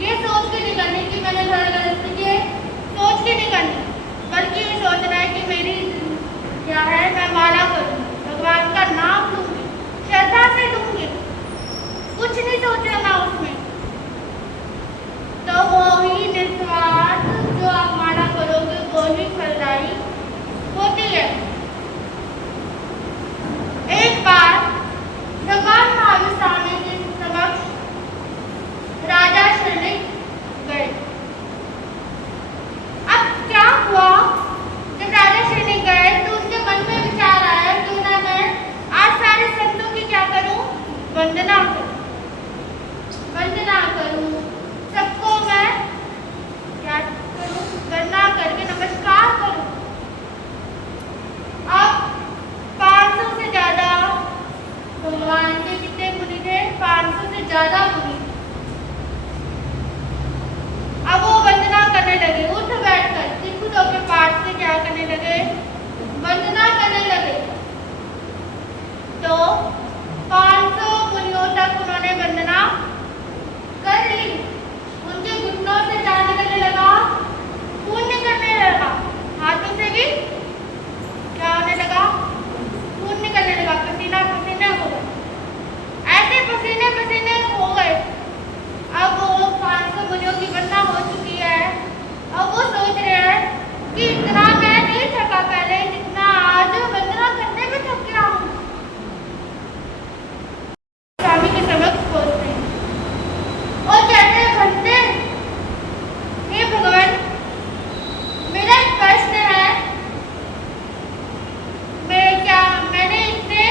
ये सोच के नहीं करनी कि मैंने घर गृहस्थी की, सोच के नहीं करनी, बल्कि ये सोचना है कि मेरी क्या है, मैं माला करूँ, भगवान का नाम लूँगी, श्रद्धा से लूँगी, कुछ नहीं सोचना उसमें। तो वो ही निस्वार्थ जो आप माला करोगे वो ही फलदायी होती है। एक बार भगवान महावीर स्वामी के समक्ष राजा शनिक गए। अब क्या हुआ, जब राजा शनिक गए तो उनके मन में विचार आया कि मैं आज सारे संतों की क्या करूं, वंदना करूं, सबको मैं क्या करूं, वंदना करके नमस्कार करूं। अब 500 से ज्यादा भगवान के कितने मुनि थे, 500 से ज्यादा मुनि। अब वो वंदना करने लगे, उठ बैठकर त्रिपुटों के पाठ से क्या करने लगे, वंदना करने लगे। तो 500 मुनियों तक उन्होंने वंदना कर ली। उनके घुटनों से क्या निकलने लगा, पुण्य करने लगा, हाथों से भी क्या होने लगा, खून निकलने लगा, पसीना पसीना हो गए, ऐसे पसीने पसीने हो गए। अब वो 500 मुनियों की वंदना हो चुकी है। अब वो सोच रहे हैं कि इतना मैं नहीं थका पहले, जितना आज वंदना करने में थक गया हूँ। स्वामी के समक्ष पहुंचते हैं और कहते हैं, भक्ते, हे भगवान, मेरा एक प्रश्न है, मैंने इतने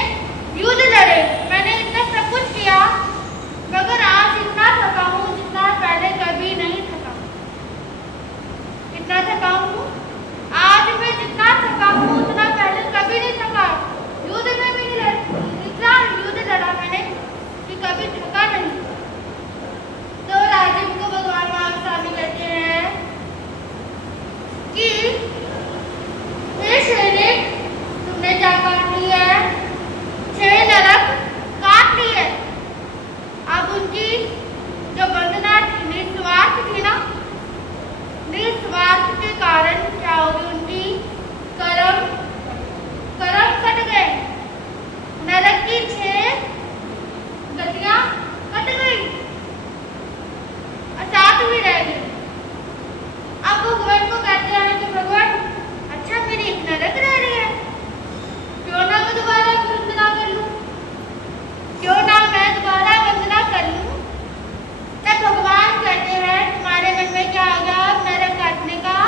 युद्ध लड़े, मैंने इतना सब कुछ किया, मगर आज इतना थका हूँ जितना पहले कभी नहीं थका। इतना थका हूँ आज, मैं जितना थका हूँ उतना पहले कभी नहीं थका। युद्ध में भी नहीं इतना युद्ध लड़ा मैंने कि कभी थका नहीं। तो राजीव को भगवान महावीर स्वामी कहते हैं कि हे सैनिक, तुमने क्या काट ली है, 6 नरक काट ली है। अब उनकी जो वंदना थी, निस्वार्थ थी ना, निस्वार्थ के कारण क्या होगी, उनकी कर्म कट गए, नरक की 6 गतियां कट गई, 7 भी रह गई। अब भगवान को कहते हैं कि भगवान, अच्छा मेरी एक नरक रह रही है, क्यों ना मैं दोबारा वंदना कर लूं, क्यों ना मैं दोबारा वंदना कर लूं। तब भगवान कहते हैं, तुम्हारे मन में क्या आ गया, नरक काटने का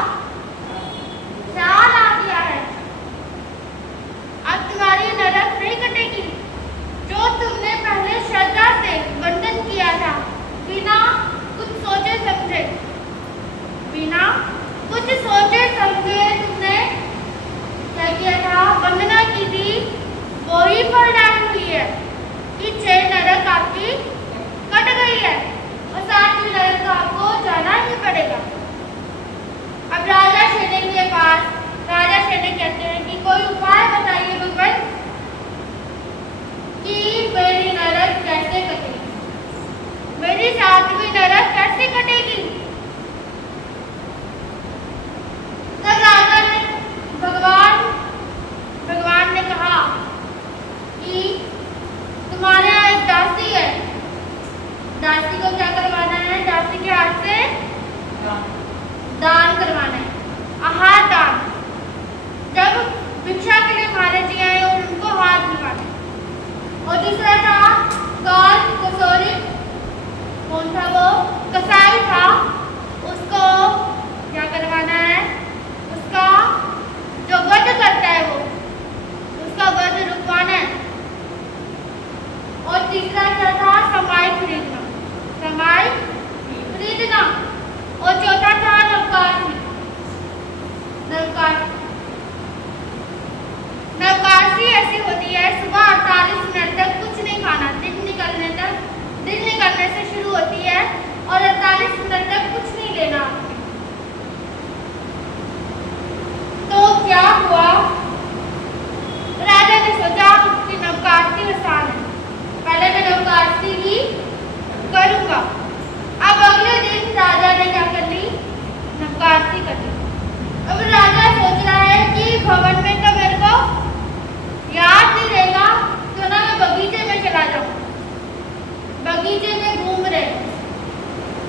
बगीचे में घूम रहे।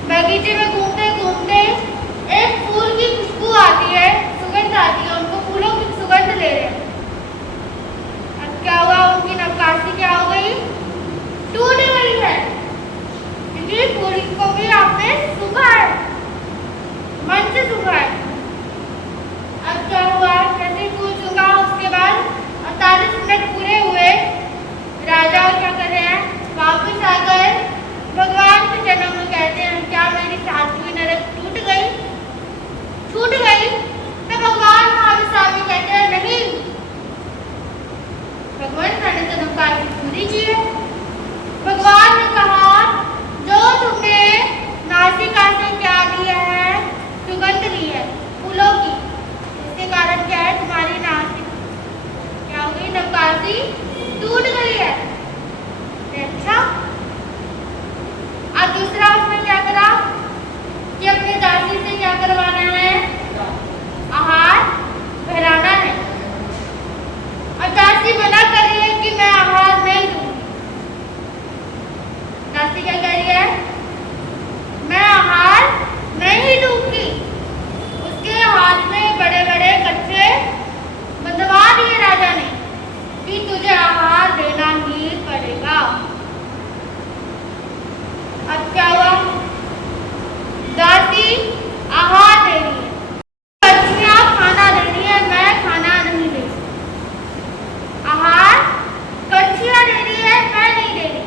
बगीचे में घूमते घूमते एक फूल की खुशबू आती है, सुगंध आती है, उनको फूलों की सुगंध ले रहे। अब क्या हुआ, उनकी नक्काशी क्या हो गई, टूट गई है, क्योंकि फूल को भी आपने सूखा है, मन से सूखा है। अब क्या हुआ, जैसे फूल सूखा उसके बाद 48 मिनट पूरे हुए, राजा क्या कर रहे हैं, वापस आ गए भगवान के जन्म में। कहते हैं क्या मेरी सातवीं नरक टूट गई, छूट गई? तो भगवान महावीर स्वामी कहते हैं नहीं, भगवान मैंने तो नक्काशी पूरी की है। भगवान ने कहा जो तुमने नासिका से क्या लिया है, सुगंध ली है फूलों की, इसके कारण क्या है, तुम्हारी नासिका क्या हो गई, नक्काशी टूट गई है। अच्छा, अब दूसरा उसने क्या करा कि अपने दासी से क्या करवाना है, आहार भराना है। और दासी मना कर रही है कि मैं आहार नहीं दूंगी। दासी क्या कह रही है, मैं आहार नहीं दूंगी। उसके हाथ में बड़े बड़े कच्चे बंधवा दिए राजा ने कि तुझे आहार देना ही पड़ेगा। अब क्या हुआ, दासी आहार दे रही है, बच्चियां खाना दे रही है, मैं खाना नहीं दे रही। आहार बच्चियां दे रही है, मैं नहीं दे रही।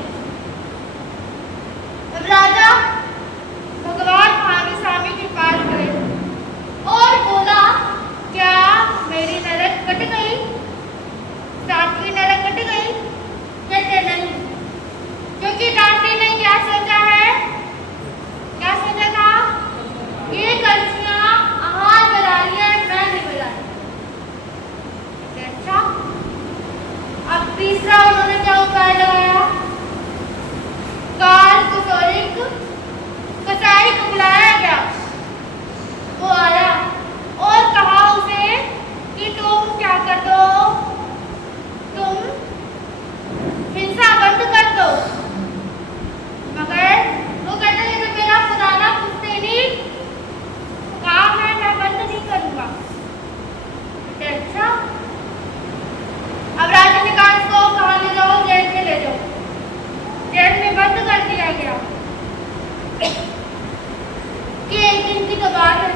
अब राजा भगवान महावीर स्वामी के पास गए और बोला क्या मेरी नरक कट गई, सातवीं नरक कट गई? कहते नहीं, क्योंकि दासी ने क्या सोचा है, क्या सोचा था, ये कलसियां आहार बना रही है, मैं नहीं बना रही। अच्छा, अब तीसरा उन्होंने क्या उपाय लगाया, काल कुशोरिक कसाई को बुलाया गया। वो आया और कहा उसे कि तुम क्या कर दो, तुम हिंसा बंद कर दो। मगर वो कहते हैं कि मेरा खुदाना पुश्तैनी काम है, मैं बंद नहीं करूंगा। अच्छा, अब राजा ने कहा इसको कहाँ ले जाओ, जेल में ले जाओ। जेल में बंद कर दिया गया कि एक दिन की तो बात है।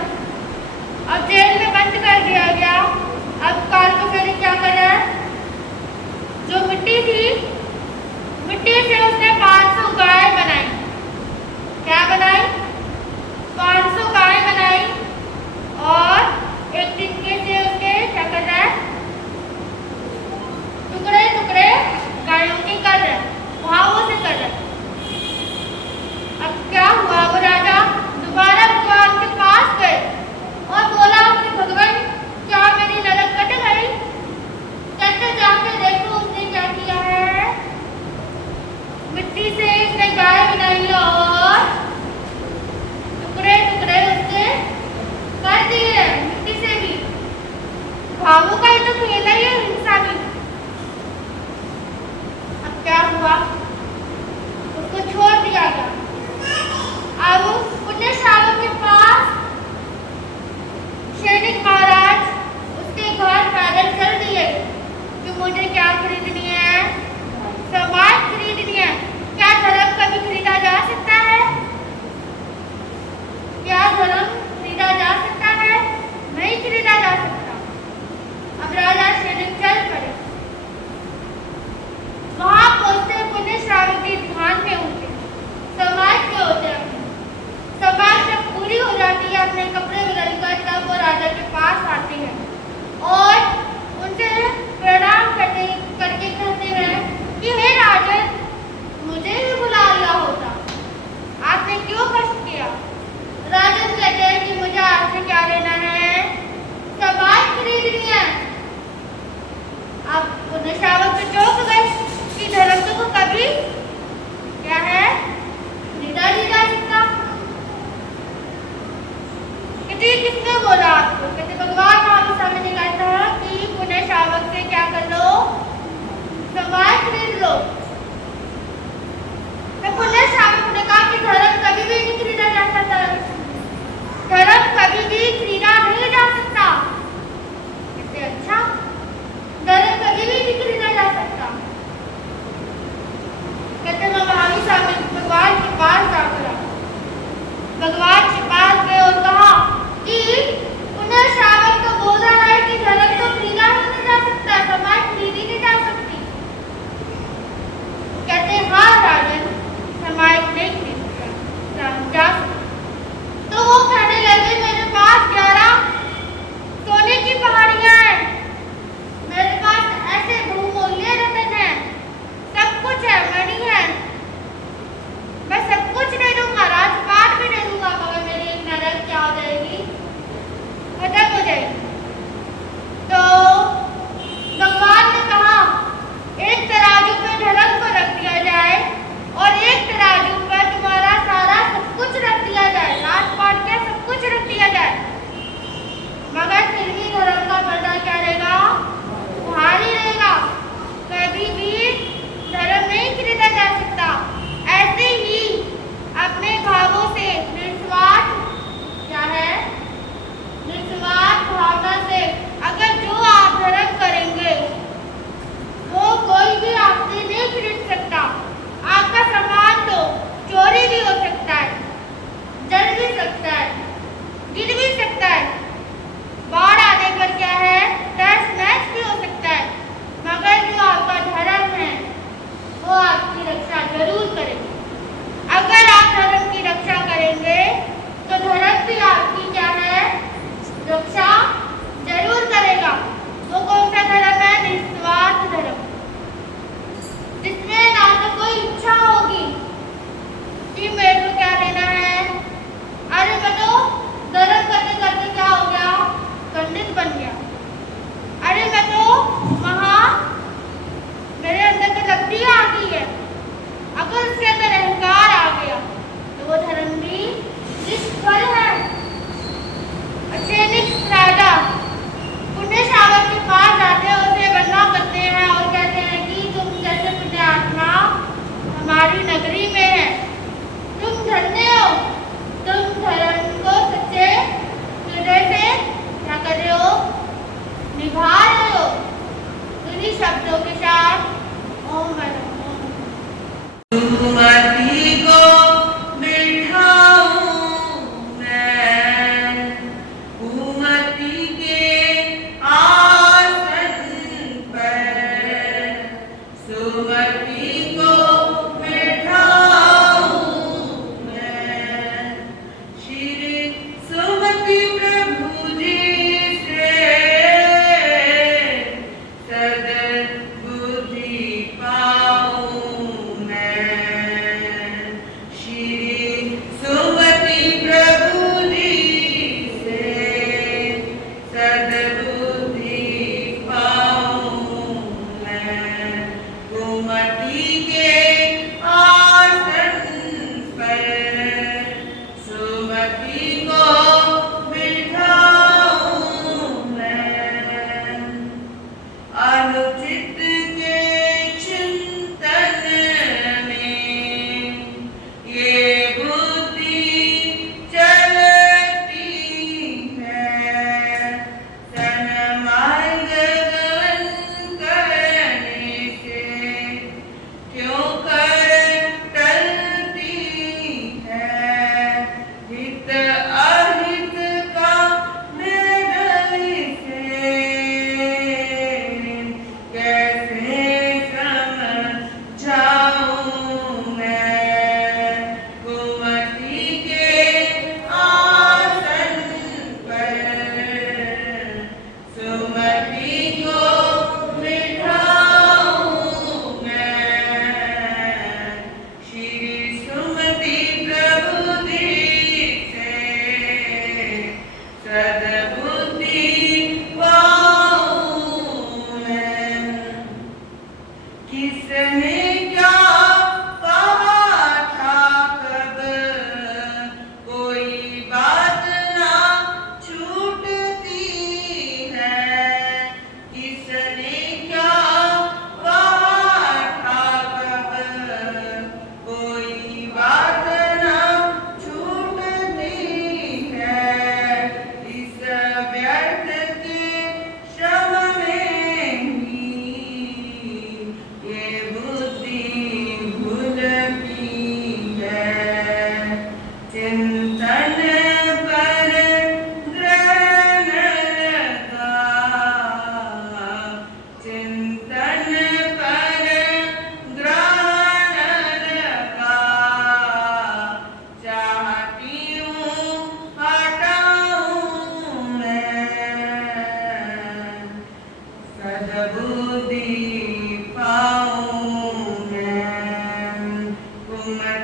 अब जेल में बंद कर दिया गया। अब काल को फिर क्या कर रहा है, जो मिट्टी थी, मिट्टी से उसने 500 गाय बनाई। क्या बनाई, 500 गाय बनाई और एक तिनके से उसके क्या कर रहा है, टुकड़े टुकड़े गायों के कर रहा है, भावों से कर रहा है। अब क्या हुआ, वो राजा दोबारा भगवान के पास गए और बोला कि भगवान क्या मेरी नरक कट गई? कहते जाके देखो उसने क्या किया है, मिट्टी से इसने गाय बनाई और टुकड़े टुकड़े उसके कर दिए, मिट्टी से भी। भावों का ही तो खेल है ये, हिंसा भी। अब क्या हुआ, उसको छोड़ दिया गया। अब पुण्यशालों के पास सैनिक महाराज उसके घर पैदल चल दिए कि मुझे क्या खरीदनी है, सामान खरीदनी है। क्या धर्म कभी खरीदा जा सकता है, क्या धर्म खरीदा जा सकता है, नहीं खरीदा जा सकता। अब राजा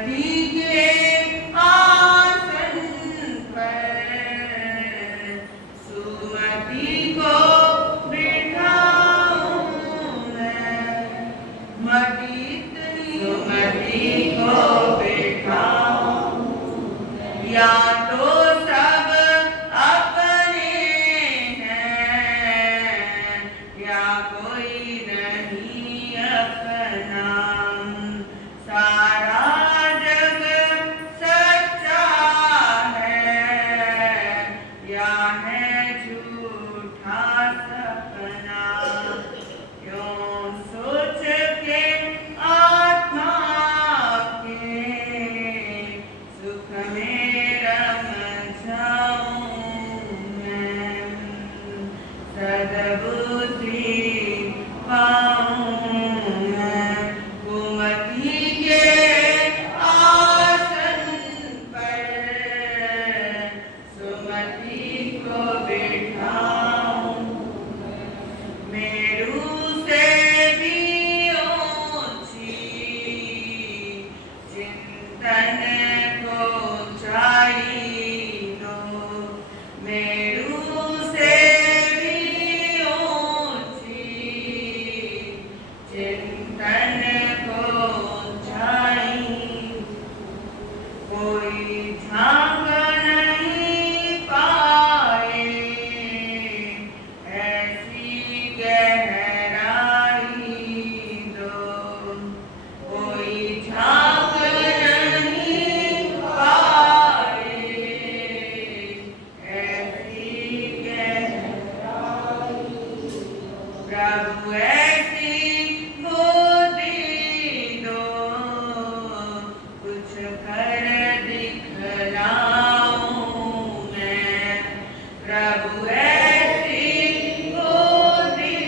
सुमति के आसन पर सुमति को बिठाऊं मैं, मति सुमति को बिठाऊं, या तो सब अपने हैं या कोई नहीं अपना, सारा जग सच्चा है या है झूठा सपना, क्यों सोच के आत्मा के सुख में रम जाऊं मैं, सद्बुद्धि पाऊं मैं, कुमति के आसन पर सुमति को बिठाऊं, मेरू से भी ऊंची चिंतन को ऊंचाई दो, मेरू से भी ऊंची चिंतन को ऊंचाई, कोई झांक नहीं पाए ऐसी गहराई दो, कोई झांक नहीं पाए ऐसी गहराई, प्रभु ऐसी बुद्धि दो, कुछ कर दिखलाऊं मैं, प्रभु ऐसी बुद्धि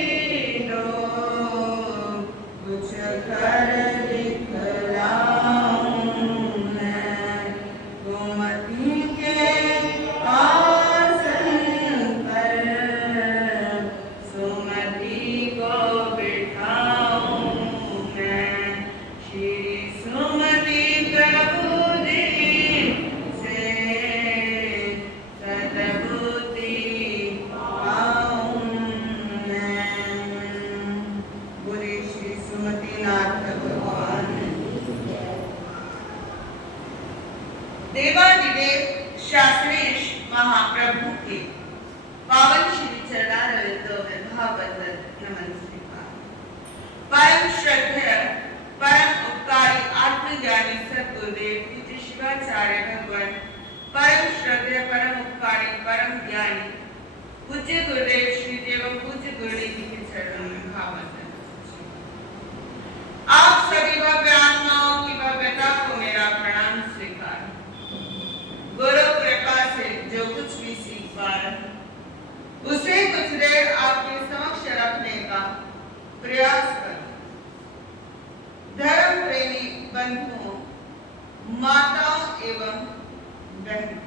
दो, कुछ कर दिखलाऊं मैं, कुमति के आसन पर सुमति को बिठाऊं मैं, श्री सुमति प्रभु जी से सद्बुद्धि पाऊं मैं। बोले श्री सुमतिनाथ भगवान। देवादिदेव शास्त्रेश महाप्रभु के पावन श्री चरणारविंदों में भाववंदन नमन स्वीकार। परम श्रद्धेय परम उपकारी आत्मज्ञानी सद्गुरुदेव पूज्य शिवाचार्य भगवान, परम श्रद्धेय परम उपकारी परम ज्ञानी पूज्य गुरुदेव श्री एवं पूज्य गुरुदेव जी के चरणों में भाववंदन। आप सभी भव्य आत्माओं की भव्यता को मेरा प्रणाम स्वीकार। गुरु कृपा से जो कुछ भी सीख पा रहे उसे कुछ देर आपके समक्ष रखने का प्रयास करें। धर्म प्रेमी बंधुओं, माताओं एवं बहनों,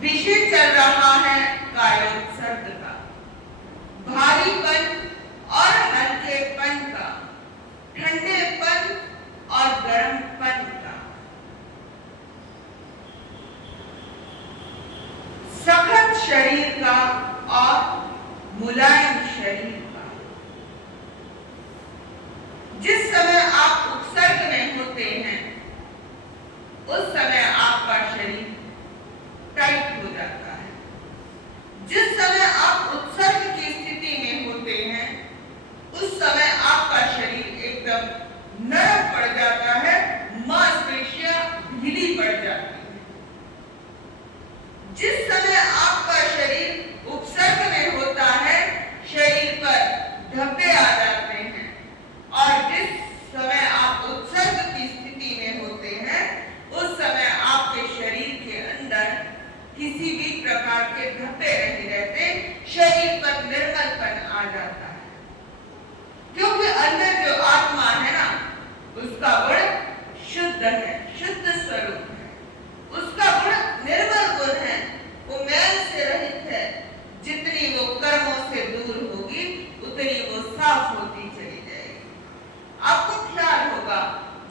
विषय चल रहा है कायोत्सर्ग का, भारीपन और हल्केपन का, ठंडेपन और गर्मपन का, सख्त शरीर का और मुलायम शरीर का। जिस समय आप उपसर्ग में होते हैं उस समय आपका शरीर टाइट हो जाता है, जिस समय आप उत्सर्ग की स्थिति में होते हैं उस समय आपका शरीर एकदम नरम पड़ जाता है, मांसपेशियां ढीली पड़ जाती है। जिस समय आपका शरीर उपसर्ग में होता है शरीर पर धब्बे आ जाते हैं, और जिस समय आप उत्सर्ग की स्थिति में होते हैं उस समय आपके शरीर के अंदर किसी भी प्रकार के धब्बे नहीं रहते, शरीर पर निर्मलपन आ जाता है, क्योंकि अंदर जो आत्मा है ना उसका गुण शुद्ध है, शुद्ध स्वरूप है, उसका गुण निर्मल गुण है, वो मैल से रहित है। जितनी वो कर्मों से दूर होगी उतनी वो साफ होती चली जाएगी। आपको ख्याल होगा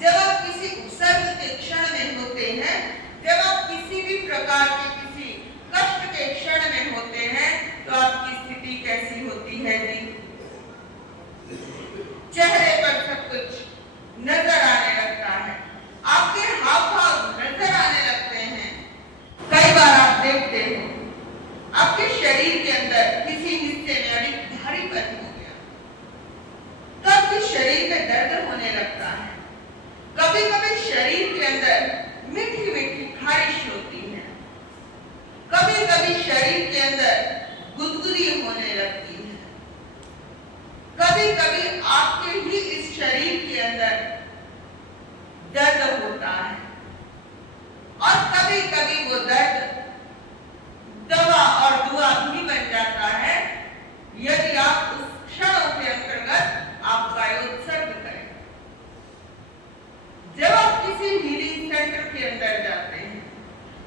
जब आप कैसी होती है जी? चेहरे पर सब कुछ नजर आने लगता है, आपके हाव भाव नजर आने लगते हैं। कई बार आप देखते हो आपके शरीर के अंदर किसी हिस्से में अभी भारीपन हो गया, तो आपके शरीर में दर्द होने लगता है। कभी कभी शरीर के अंदर मीठी मीठी खारिश होती है, कभी कभी शरीर के अंदर गुदगुदी होने लगती है, कभी कभी आपके ही इस शरीर के अंदर दर्द होता है, और कभी कभी वो दर्द दवा और दुआ भी बन जाता है यदि आप उस क्षणों के अंतर्गत आपका उत्सर्ग करें। जब आप किसी हीलिंग सेंटर के अंदर जाते हैं,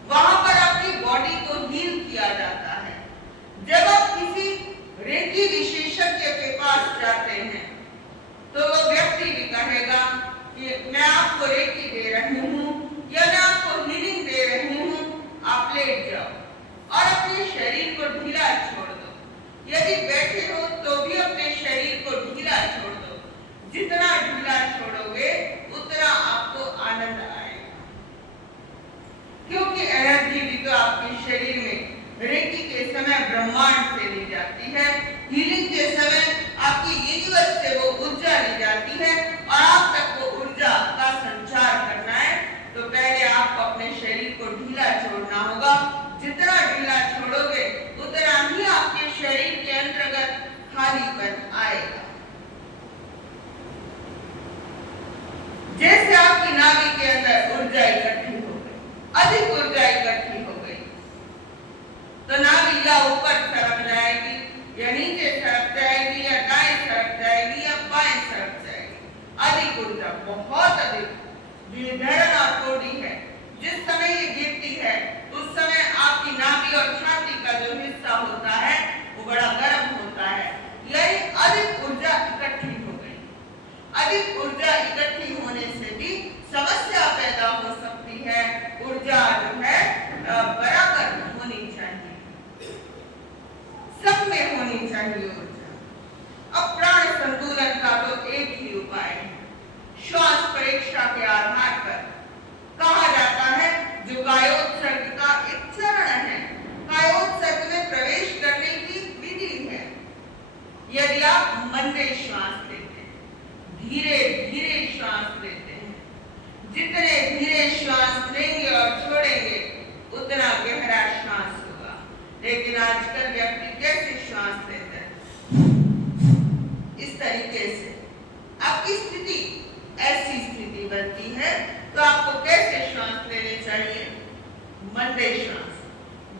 वहां पर आपकी बॉडी को हील किया जाता है। जब आप किसी रेकी विशेषज्ञ के पास जाते हैं, तो वो व्यक्ति भी कहेगा कि मैं आपको रेकी दे रही हूँ या मैं आपको हीलिंग दे रही हूँ, आप लेट जाओ और अपने शरीर को ढीला छोड़ दो। यदि बैठे हो तो भी अपने शरीर को ढीला छोड़ दो। जितना ढीला छोड़ोगे उतना आपको आनंद आएगा, क्योंकि एनर्जी भी तो आपके शरीर में रेकी के समय ब्रह्मांड से ली जाती है, हीलिंग के समय आपकी यूनिवर्स से वो ऊर्जा ली जाती है, और आप तक वो ऊर्जा का संचार करना है तो पहले आपको अपने शरीर को ढीला छोड़ना होगा। जितना ढीला छोड़ोगे उतना ही आपके शरीर के अंतर्गत खालीपन आएगा। जैसे आपकी नाभि के अंदर ऊर्जा इकट्ठी हो गई, अधिक ऊर्जा इकट्ठी हो गई, तो नाभि या ऊपर सरक जाएगी या नीचे सरक जाएगी या दाएं सरक जाएगी या बाएं सरक जाएगी। अधिक ऊर्जा, बहुत अधिक। निर्धारण और कोडी है, जिस समय ये गिरती है उस समय आपकी नाभि और छाती का जो हिस्सा होता है वो बड़ा गर्म होता है, यानी अधिक ऊर्जा इकट्ठी हो गई। अधिक ऊर्जा इकट्ठी होने से भी समस्या पैदा हो सकती है। ऊर्जा जो है बराबर होनी चाहिए, सब में होनी चाहिए ऊर्जा। अब प्राण संतुलन का तो एक ही उपाय है, श्वास परीक्षा के आधार पर कहा जाता है जो कायोत्सर्ग का एक चरण है, कायोत्सर्ग में प्रवेश करने की विधि है। यदि आप मंदे श्वास लेते हैं, धीरे धीरे श्वास लेते हैं, जितने धीरे श्वास लेंगे और छोड़ेंगे उतना गहरा श्वास होगा। लेकिन आजकल व्यक्ति कैसे श्वास लेते हैं? इस तरीके से आपकी स्थिति ऐसी स्थिति बनती है, तो आपको कैसे श्वास लेनी चाहिए? मंदे श्वास।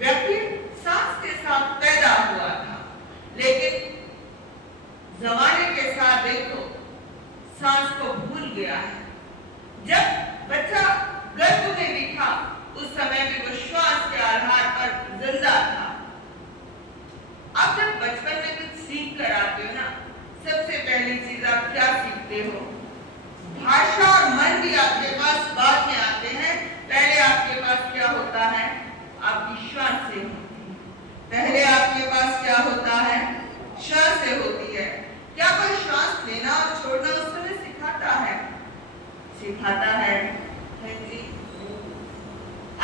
व्यक्ति सांस के साथ पैदा हुआ था, लेकिन जमाने के साथ देखो सांस को भूल गया है। जब बच्चा गर्भ में भी था उस समय भी वो श्वास के आधार पर जिंदा था। आप जब बचपन में कुछ सीख कर आते हो ना, सबसे पहली चीज आप क्या सीखते हो? भाषा और मन भी आपके पास बाद में आते हैं। पहले आपके पास क्या होता है? आपकी श्वास से होती है। पहले आपके पास क्या होता है? श्वास से होती है। क्या कोई श्वास लेना और छोड़ना उस समय सिखाता है? सिखाता है जी।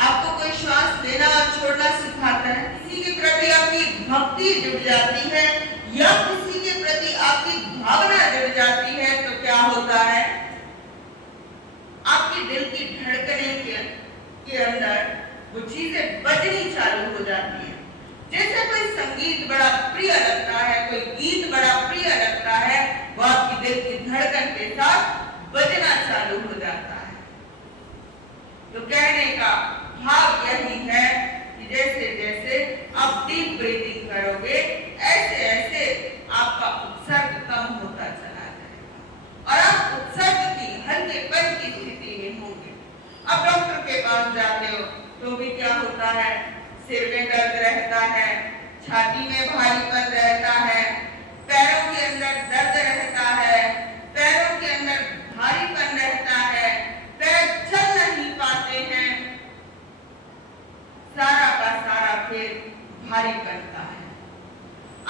आपको कोई श्वास लेना और छोड़ना सिखाता है? किसी के प्रति आपकी भक्ति जुड़ जाती है या किसी के प्रति आपकी भावना जुड़ जाती है तो क्या होता है? आपके दिल की धड़कने के अंदर वो चीजें बजनी चालू हो जाती है। जैसे कोई संगीत बड़ा प्रिय लगता है, कोई गीत बड़ा प्रिय लगता है, वो आपकी दिल की धड़कन के साथ बजना चालू हो जाता है। तो कहने का भाव यही है कि जैसे जैसे आप डीप ब्रीथिंग करोगे ऐसे ऐसे आपका उत्सर्ग कम होता चला जाएगा और आप उत्सर्ग की हल्केपन की स्थिति में होंगे। अब डॉक्टर के पास जाते हो तो भी क्या होता है? सिर में दर्द रहता है, छाती में भारीपन रहता है, पैरों के अंदर दर्द रहता है, पैरों के अंदर भारीपन रहता है, पैर चल नहीं पाते हैं, सारा का सारा फिर भारी बनता है।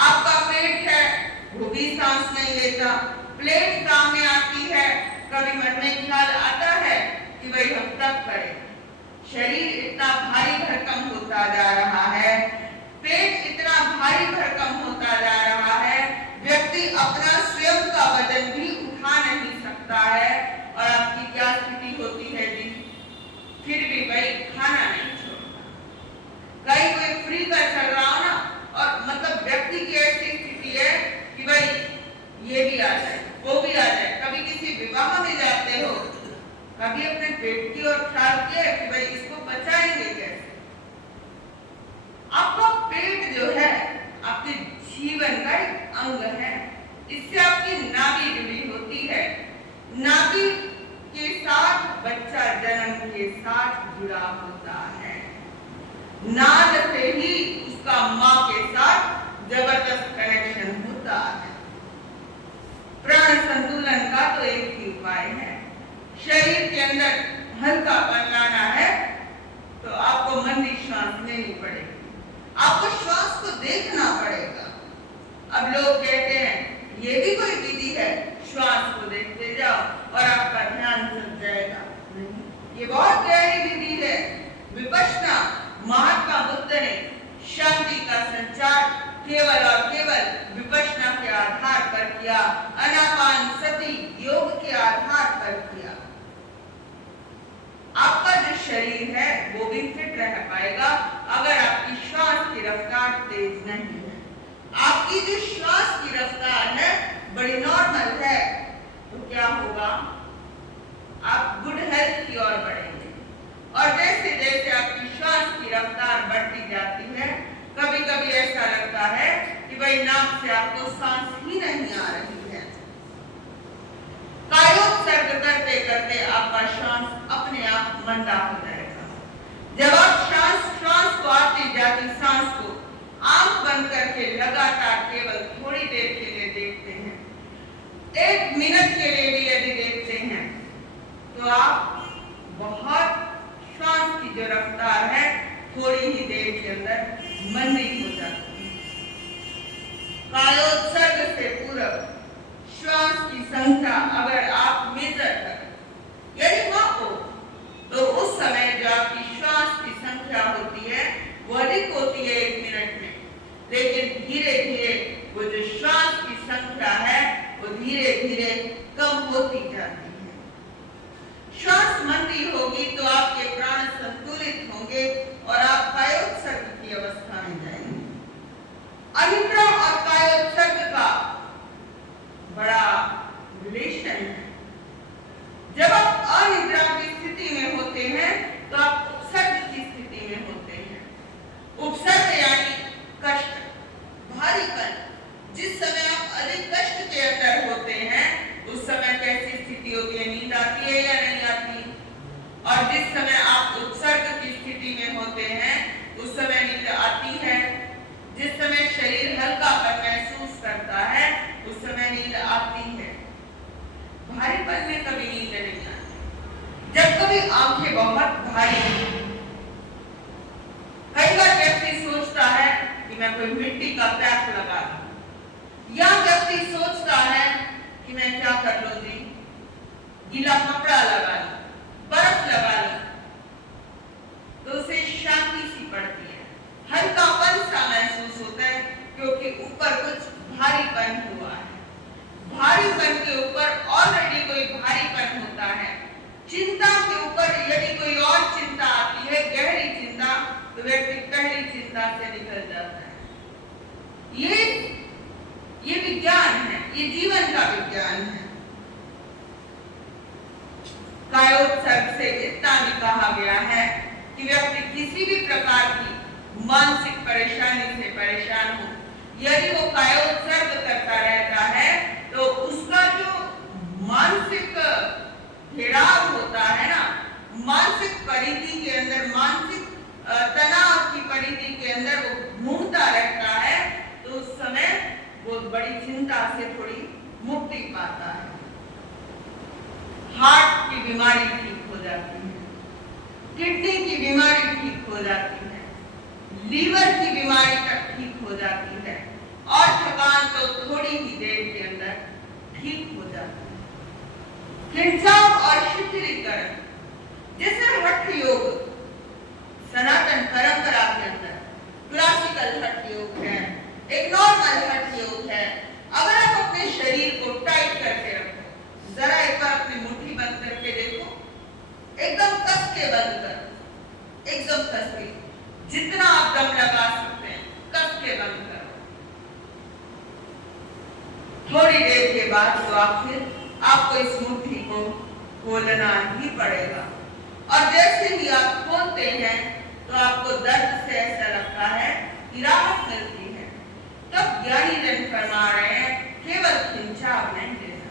आपका पेट नहीं लेता। प्लेट सामने आती है, कभी मन में ख्याल आता है कि भाई हम तब करें। शरीर इतना भारी भरकम होता जा रहा है, पेट इतना भारी भरकम होता जा रहा है, व्यक्ति अपना स्वयं का वजन भी उठा नहीं सकता है। और आपकी क्या स्थिति होती है जी? फिर भी भाई खाना नहीं छोड़ता। कहीं कोई फ्री का चल रहा हो ना, और मतलब व्यक्ति की ऐसी स्थिति है कि भाई ये भी आ जाए, वो भी आ जाए। कभी किसी विवाह में जाते हो, कभी अपने पेट की ओर ख्याल किया कि भाई इसको बचाएंगे कैसे? आपका पेट जो है आपके जीवन का एक अंग है। इससे आपकी नाभि जुड़ी होती है। नाभि के साथ बच्चा जन्म के साथ जुड़ा होता है। नाद से ही उसका मां के साथ जबरदस्त कनेक्शन होता है। प्राण संतुलन का तो एक ही उपाय है। शरीर के अंदर हल्कापन लाना है तो आपको मंदी श्वास लेनी पड़ेगी, आपको श्वास को देखना पड़ेगा। अब लोग कहते हैं ये भी कोई विधि है, श्वास को देखते जाओ और आपका ध्यान सज जाएगा। नहीं, ये बहुत गहरी विधि है। विपश्यना महात्मा बुद्ध ने शांति का संचार केवल और केवल विपश्यना के आधार पर किया, आनापान सति योग के आधार पर किया। आपका जो शरीर है वो भी फिट रह पाएगा अगर आपकी श्वास की रफ्तार तेज नहीं है। आपकी जो श्वास की रफ्तार है बड़ी नॉर्मल है तो क्या होगा? आप गुड हेल्थ की ओर बढ़ेंगे। और जैसे जैसे आपकी श्वास की रफ्तार बढ़ती जाती है, कभी कभी ऐसा लगता है कि भाई नाक से आपको सांस ही नहीं आ रही है। कायोत्सर्ग करते करते आपका श्वास अपने आप मंदा हो जाएगा। जब आप श्वास को आती जाती सांस को आंख बंद करके लगातार केवल थोड़ी देर के लिए देखते हैं, 1 मिनट के लिए भी यदि देखते हैं, तो आप बहुत श्वास की जो रफ्तार है थोड़ी ही देर के अंदर मंदी हो जाती है। कायोत्सर्ग से पूर्व श्वास की संख्या अगर आप मेजर करें, यदि मापो, तो उस समय जो आपकी श्वास की संख्या होती है वो अधिक होती है 1 मिनट में, लेकिन धीरे धीरे वो जो श्वास की संख्या है वो धीरे धीरे कम होती जाती है। श्वास मंदी होगी तो आपके प्राण संतुलित होंगे और आप कायोत्सर्ग की अवस्था में जाएंगे। अनिद्रा और कायोत्सर्ग का बड़ा रिलेशन है। जब आप अनिद्रा की स्थिति में होते हैं तो आप उपसर्ग की स्थिति में होते हैं। उपसर्ग यानी कष्ट, भारीपन। जिस समय आप अधिक कष्ट के अंदर होते हैं उस समय कैसी स्थिति होती है? नींद आती है या नहीं आती? और जिस समय आप उत्सर्ग की स्थिति में होते हैं उस समय नींद आती है। जिस समय शरीर हल्कापन महसूस करता है उस समय नींद आती है। भारीपन में कभी नींद नहीं आती। जब कभी आंखें बहुत भारी, कई बार व्यक्ति सोचता है कि मैं कोई मिट्टी का पैक लगा लूं, या व्यक्ति सोचता है कि मैं क्या कर लूं जी, गीला कपड़ा लगा लूं, बर्फ लगा लूं, तो उसे शांति सी पड़ती है, हल्कापन सा महसूस होता है क्योंकि ऊपर कुछ भारीपन हुआ है। भारीपन के ऊपर ऑलरेडी कोई भारीपन होता है। चिंता के ऊपर यदि कोई और चिंता आती है, गहरी चिंता, तो व्यक्ति पहली चिंता से निकल जाता है। ये विज्ञान है, ये जीवन का विज्ञान है। कायोत्सर्ग से इतना भी कहा गया है कि व्यक्ति किसी भी प्रकार की मानसिक परेशानी से परेशान हो, यदि वो कायोत्सर्ग करता रहता है तो उसका जो मानसिक घेराव होता है ना, मानसिक परिधि के अंदर, मानसिक तनाव की परिधि के अंदर वो घूमता रहता है, तो उस समय वो बड़ी चिंता से थोड़ी मुक्ति पाता है। हार्ट की बीमारी ठीक हो जाती है, किडनी की बीमारी ठीक हो जाती है, लीवर की बीमारी तक ठीक हो जाती है और थकान तो थोड़ी ही देर के अंदर ठीक हो जाता है। खिंचाव और शिथिलीकरण, जैसे हठ योग सनातन परंपरा के अंदर क्लासिकल हठ योग है, एक नॉर्मल हठ योग है। अगर आप अपने शरीर को टाइट करके रखो, जरा एक बार अपनी मुट्ठी बंद करके देखो, एकदम कस के बंद करो, एकदम कस के, जितना आप दम लगा सकते हैं कस के बंद करो। थोड़ी देर के बाद तो आखिर आपको इस मुट्ठी को खोलना ही पड़ेगा, और जैसे ही आप खोलते हैं तो आपको दर्द से ऐसा लगता है कि राहत मिलती है। तब ज्ञानी जन फरमा रहे हैं, केवल खिंचाव नहीं देना,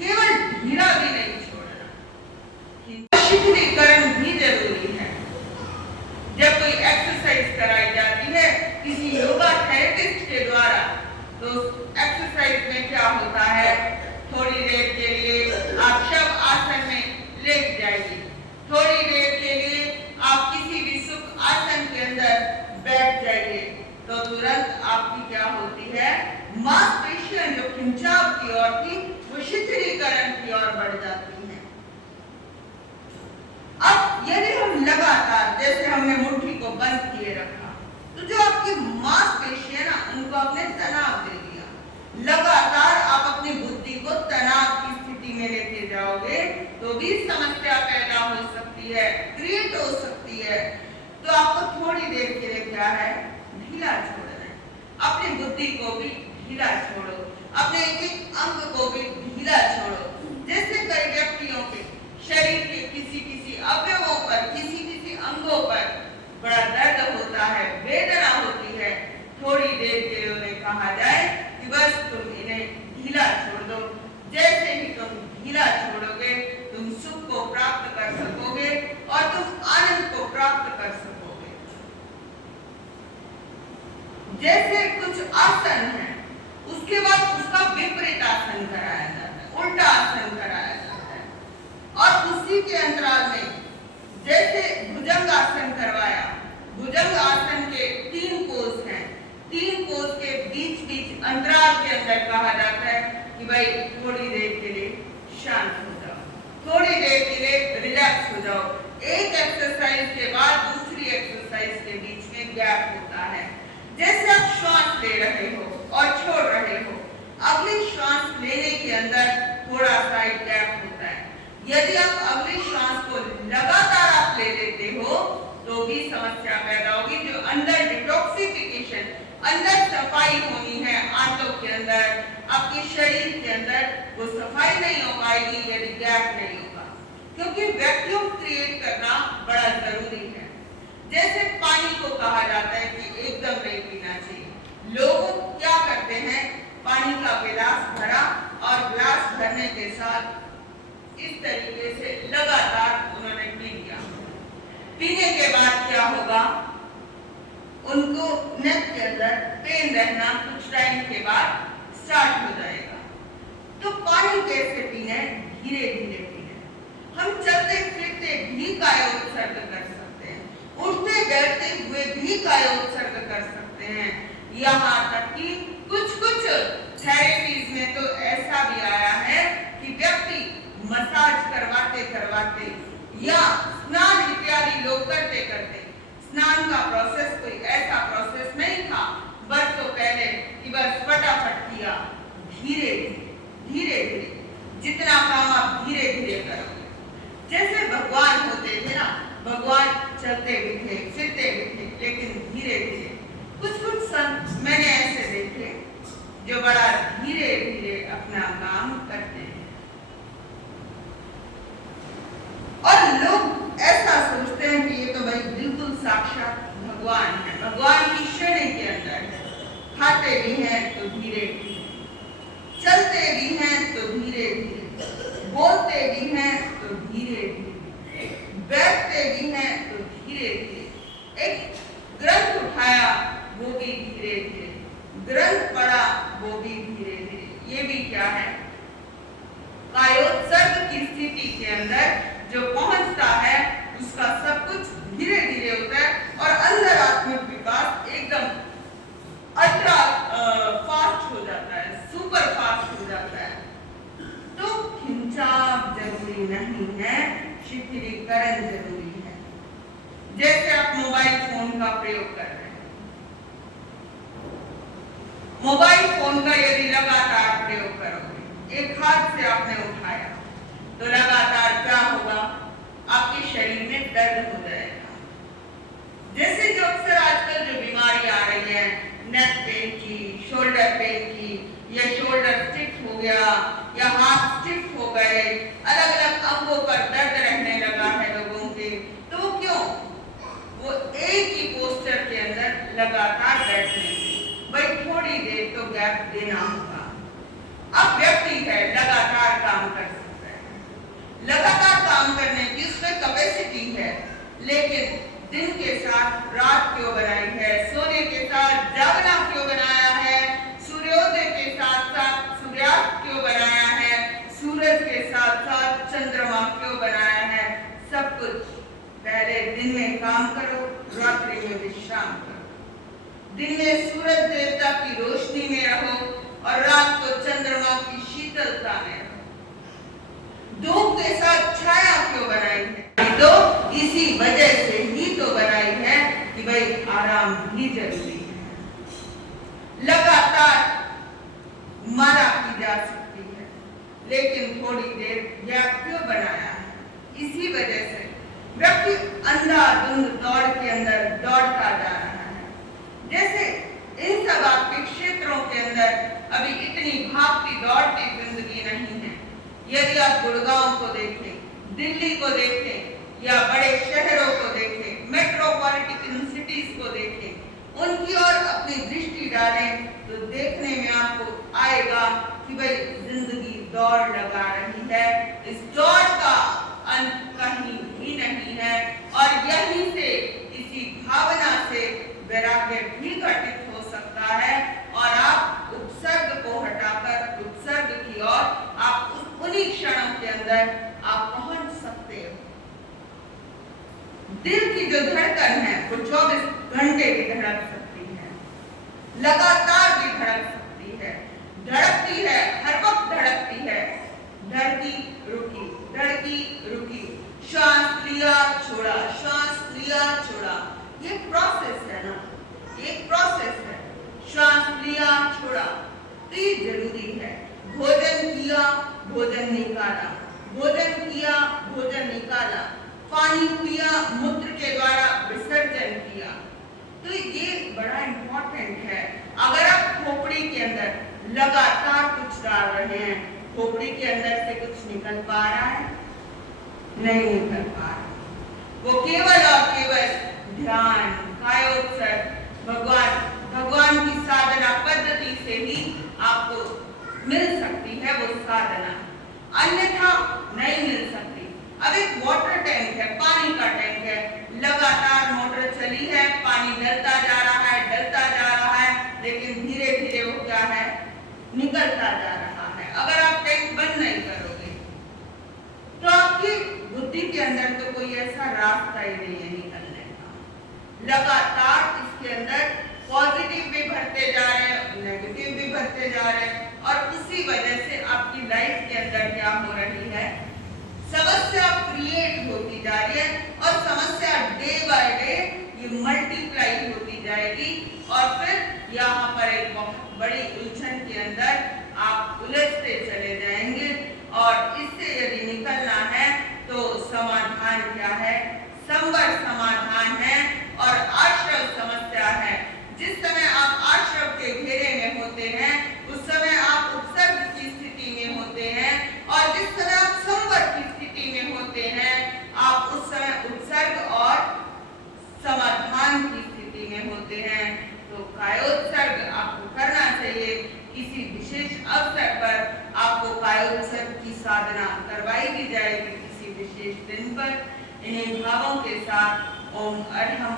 केवल ढीला भी नहीं छोड़ना, शिथिलीकरण भी जरूरी है। जब कोई एक्सरसाइज कराई जाती है किसी योगा थेरेपिस्ट के द्वारा, तो एक्सरसाइज में क्या होता है, थोड़ी देर के लिए आप शव आसन में लेट जाइए, थोड़ी देर के लिए आप किसी भी सुख आसन के अंदर बैठ जाइए, तो तुरंत आपकी क्या होती है, मांसपेशियां जो खिंचाव की ओर थी वो शिथिलीकरण की ओर बढ़ जाती हैं। अब यदि हम लगातार, जैसे हमने मुट्ठी को बंद किए रखा, तो जो आपकी मांसपेशियां ना, उनको आपने तनाव दे दिया, लगातार आप अपनी बुद्धि को तनाव की स्थिति में लेके जाओगे तो भी समस्या पैदा हो सकती है, क्रिएट हो सकती है। तो आपको थोड़ी देर के लिए क्या है, ढीला छोड़ना है। अपनी बुद्धि को भी ढीला छोड़ो, अपने एक अंग को भी ढीला छोड़ो। जैसे कई व्यक्तियों के शरीर के किसी अवयवों पर, किसी अंगों पर बड़ा दर्द होता है, वेदना होती है, थोड़ी देर के लिए उन्हें कहा जाए कि बस तुम इन्हें ढीला छोड़ दो। जैसे ही तुम ढीला छोड़ोगे तुम सुख को प्राप्त कर सकोगे और तुम आनंद को प्राप्त कर सकोगे। जैसे कुछ आसन है, उसके बाद उसका विपरीत आसन कराया जाता है, उल्टा आसन कराया जाता है, और उसी के अंतराल में जैसे भुजंग आसन करवाया, भुजंग आसन के 3 कोष हैं, 3 कोष के बीच बीच अंतराल के अंदर कहा जाता है कि भाई थोड़ी देर के लिए शांत हो जाओ, थोड़ी देर के लिए रिलैक्स हो जाओ। एक एक्सरसाइज के बाद दूसरी एक्सरसाइज के बीच में गैप होता है। जैसे आप श्वास ले रहे हो और छोड़ रहे हो, अगली श्वास लेने के अंदर थोड़ा सा गैप होता है। यदि आप अगली श्वास को लगातार आप ले लेते हो तो भी समस्या पैदा होगी। जो अंदर डिटॉक्सिफिकेशन, अंदर सफाई होनी है आंतों के अंदर, आपके शरीर के अंदर, वो सफाई नहीं हो पाएगी यदि गैप नहीं होगा, क्योंकि वैक्यूम क्रिएट करना बड़ा जरूरी है। जैसे पानी को कहा जाता है कि एकदम नहीं पीना चाहिए, लोग क्या करते हैं, पानी का गिलास भरा और गिलास भरने के साथ इस तरीके से लगातार उन्होंने पी लिया। पीने के बाद क्या होगा, उनको नेक के अंदर पेन रहना कुछ टाइम के बाद स्टार्ट हो जाएगा। तो पानी कैसे पीना है, धीरे धीरे पीना है। हम चलते फिरते भी कायोत्सर्ग कर सकते हैं, उठते बैठते हुए भी कायोत्सर्ग कर सकते हैं। यहाँ तक कि कुछ थेरेपीज में तो ऐसा भी आया है कि व्यक्ति मसाज करवाते करवाते या स्नान इत्यादि लोग करते करते, स्नान का प्रोसेस कोई ऐसा प्रोसेस नहीं था बरसों पहले कि बस फटाफट किया, धीरे धीरे जितना काम आप धीरे धीरे करोगे। जैसे भगवान होते थे ना, भगवान चलते भी थे, फिरते भी थे, लेकिन धीरे धीरे। कुछ संत मैंने ऐसे देखे जो बड़ा धीरे धीरे अपना काम करते हैं, और लोग ऐसा सोचते हैं कि ये तो भाई बिल्कुल साक्षात भगवान है, भगवान की श्रेणी के अंदर है। खाते भी हैं तो धीरे धीरे, चलते भी हैं तो धीरे धीरे, बोलते भी हैं तो धीरे धीरे, बैठते भी हैं तो धीरे धीरे। एक ग्रंथ उठाया वो भी धीरे धीरे, ग्रंथ पढ़ा वो भी धीरे धीरे। ये भी क्या है, कायोत्सर्ग की स्थिति के अंदर जो पहुंचता है उसका सब कुछ धीरे धीरे होता है, और अंदर आत्मिक विकास एकदम अल्ट्रा फास्ट हो जाता है, सुपर फास्ट हो जाता है। वरन जरूरी है। जैसे आप मोबाइल फोन का प्रयोग कर रहे हैं, मोबाइल फोन का यदि लगातार प्रयोग करोगे, एक हाथ से आपने उठाया तो लगातार क्या होगा, आपके शरीर में दर्द हो जाएगा। जैसे जो अक्सर आजकल जो बीमारी आ रही है, नेक पेन की, शोल्डर पेन की, या शोल्डर स्टिफ हो गया या हाथ स्टिफ हो गए, अलग अलग अंगों पर दर्द रहने लगा है लोगों के, तो वो क्यों? वो एक ही पोस्टर के अंदर लगातार बैठने से, भाई थोड़ी देर तो गैप देना होगा। अब व्यक्ति है लगातार काम कर सकता है, लगातार काम करने की उसमें कैपेसिटी है, लेकिन दिन के साथ रात क्यों बनाई है, सोने के साथ जागना क्यों बनाया है, सूर्योदय के साथ साथ सूर्यास्त क्यों बनाया है, सूरज के साथ साथ चंद्रमा क्यों बनाया है? सब कुछ पहले दिन में काम करो, रात्रि में विश्राम करो। दिन में सूरज देवता की रोशनी में रहो और रात को चंद्रमा की शीतलता में रहो। धूप के साथ छाया क्यों बनाई है? तो इसी वजह से ही तो बनाई है कि भाई आराम भी जरूरी है। लगातार मारा की जा सकती है, लेकिन थोड़ी देर गैप क्यों बनाया है? इसी वजह से व्यक्ति अंधाधुंध दौड़ के अंदर दौड़ता जा रहा है। जैसे इन सब आपके क्षेत्रों के अंदर अभी इतनी भागती दौड़ती जिंदगी नहीं है। यदि आप गुड़गांव को देखें, दिल्ली को देखें या बड़े शहरों को देखें, मेट्रोपॉलिटन सिटीज को देखें, उनकी ओर अपनी दृष्टि डालें तो देखने में आपको आएगा कि भाई जिंदगी दौड़ लगा रही है। इस दौड़ का अंत कहीं भी नहीं है और यहीं से, इसी भावना से वैराग्य भी घटित हो सकता है और आप उपसर्ग को हटाकर उपसर्ग की ओर आप उन्हीं क्षणों के अंदर आप पहुंच सकते हो। दिल की जो धड़कन है वो 24 घंटे की धड़क सकती है, लगातार भी धड़क सकती है, धड़कती है, हर वक्त धड़कती है, धड़की रुकी, धड़की रुकी, श्वास लिया छोड़ा, श्वास लिया छोड़ा, ये प्रोसेस है ना, एक प्रोसेस है। श्वास लिया छोड़ा तो ये जरूरी है। भोजन किया, भोजन निकाला, भोजन किया, भोजन निकाला, पानी पिया, मूत्र के द्वारा विसर्जन किया, तो ये बड़ा इंपॉर्टेंट है। अगर आप खोपड़ी के अंदर लगातार कुछ डाल रहे हैं, खोपड़ी के अंदर से कुछ निकल पा रहा है? नहीं निकल पा रहा। वो केवल और केवल ध्यान, कायोत्सर्ग, भगवान की साधना पद्धति से ही आपको मिल सकती है वो साधना, अन्यथा नहीं मिल सकती। अब एक वाटर टैंक है, पानी का टैंक है, लगातार मोटर चली है, पानी डलता जा रहा है, डलता जा रहा है, लेकिन धीरे धीरे वो क्या है, निकलता जा रहा है। अगर आप टैंक बंद नहीं करोगे तो आपकी बुद्धि के अंदर तो कोई ऐसा रास्ता ही नहीं है निकलने का। लगातार इसके अंदर पॉजिटिव भी भरते जा रहे हैं, नेगेटिव भी भरते जा रहे हैं और उसी वजह से आपकी लाइफ के अंदर क्या हो रही है, समस्या क्रिएट होती जा रही है और समस्या डे बाय डे ये मल्टीप्लाई होती जाएगी और फिर यहाँ पर एक बहुत बड़ी उलझन के अंदर आप उलझते चले जाएंगे। और इससे यदि निकलना है तो समाधान क्या है, संवर समाधान है और आश्रव समस्या है। जिस समय आप आश्रव के घेरे में होते हैं उस समय आप उपसर्ग की स्थिति में होते हैं और जिस समय आप संवर की स्थिति में होते हैं आप उस समय उपसर्ग और समाधान की स्थिति में होते हैं। तो कायोत्सर्ग आपको करना चाहिए। किसी विशेष अवसर पर आपको कायोत्सर्ग की साधना करवाई दी जाएगी किसी विशेष दिन पर। इन्हीं भावों के साथ ओम अरहम